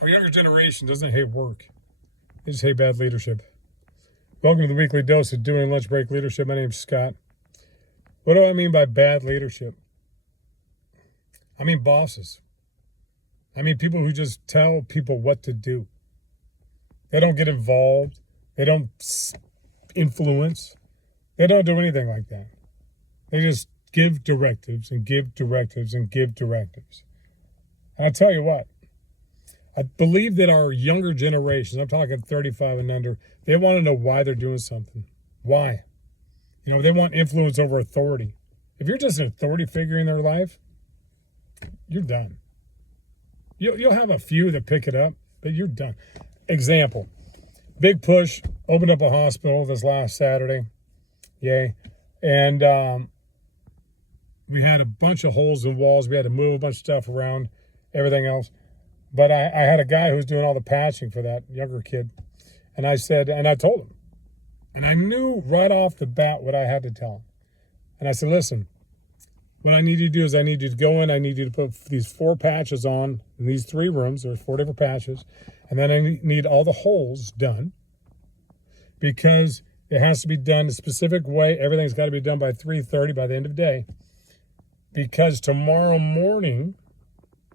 Our younger generation doesn't hate work. They just hate bad leadership. Welcome to the weekly dose of Doing Lunch Break Leadership. My name's Scott. What do I mean by bad leadership? I mean bosses. I mean people who just tell people what to do. They don't get involved. They don't influence. They don't do anything like that. They just give directives and give directives and give directives. And I'll tell you what, I believe that our younger generations, I'm talking 35 and under, they want to know why they're doing something. Why? You know, they want influence over authority. If you're just an authority figure in their life, you're done. You'll have a few that pick it up, but you're done. Example, Big Push opened up a hospital this last Saturday. Yay. And we had a bunch of holes in walls. We had to move a bunch of stuff around, everything else. But I had a guy who was doing all the patching for that younger kid. And I said, and I told him, and I knew right off the bat what I had to tell him. And I said, listen, what I need you to do is I need you to go in. I need you to put these 4 patches on in these 3 rooms. There's 4 different patches. And then I need all the holes done because it has to be done a specific way. Everything's got to be done by 3:30 by the end of the day because tomorrow morning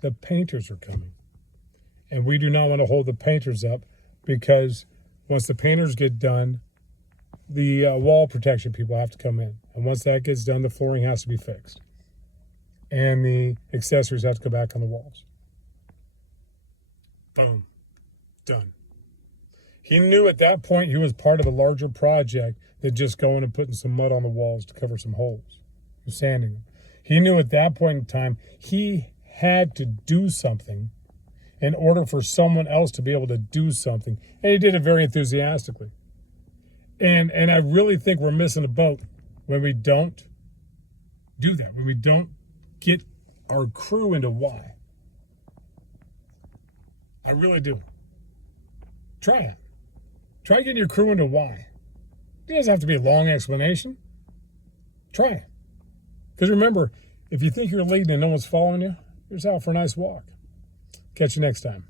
the painters are coming. And we do not want to hold the painters up because once the painters get done, the wall protection people have to come in. And once that gets done, the flooring has to be fixed. And the accessories have to go back on the walls. Boom. Done. He knew at that point he was part of a larger project than just going and putting some mud on the walls to cover some holes and sanding them. He knew at that point in time he had to do something in order for someone else to be able to do something. And he did it very enthusiastically. And I really think we're missing a boat when we don't do that, when we don't get our crew into why. I really do. Try it. Try getting your crew into why. It doesn't have to be a long explanation. Try it. Because remember, if you think you're leading and no one's following you, you're just out for a nice walk. Catch you next time.